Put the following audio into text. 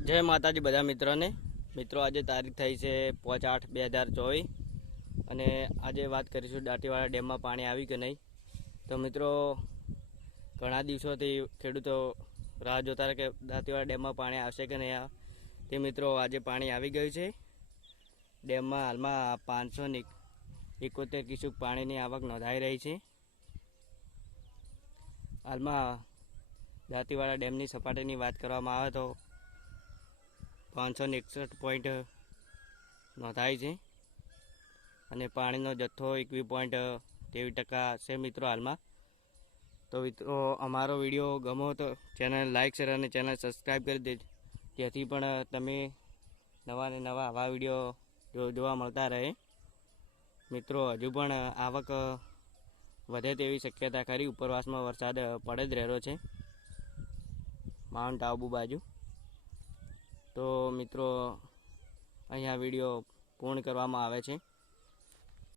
જય માતાજી બધા મિત્રોને. મિત્રો, આજે તારીખ થઈ છે પાંચ આઠ બે હજાર ચોવીસ. અને આજે વાત કરીશું દાંટીવાળા ડેમમાં પાણી આવી કે નહીં. તો મિત્રો, ઘણા દિવસોથી ખેડૂતો રાહ જોતા કે દાંતીવાળા ડેમમાં પાણી આવશે કે નહીં તે મિત્રો, આજે પાણી આવી ગયું છે. ડેમમાં હાલમાં પાંચસો એકોતેર કિશુક પાણીની આવક નોંધાઈ રહી છે. હાલમાં દાંતીવાળા ડેમની સપાટીની વાત કરવામાં આવે તો પાંચસો એકસઠ પોઈન્ટ નોંધાય છે. અને પાણીનો જથ્થો એકવીસ પોઈન્ટ ત્રેવીસ ટકા છે મિત્રો હાલમાં. તો મિત્રો, અમારો વીડિયો ગમો તો ચેનલ લાઇક શેર અને ચેનલ સબસ્ક્રાઈબ કરી દેજો. જેથી પણ તમે નવા ને નવા આવા વીડિયો જોવા મળતા રહે. મિત્રો, હજુ પણ આવક વધે તેવી શક્યતા ખરી. ઉપરવાસમાં વરસાદ પડે જ રહેલો છે. માઉન્ટ આબુ બાજુ. તો મિત્રો અહીંયા વીડિયો પૂર્ણ કરવામાં આવે છે.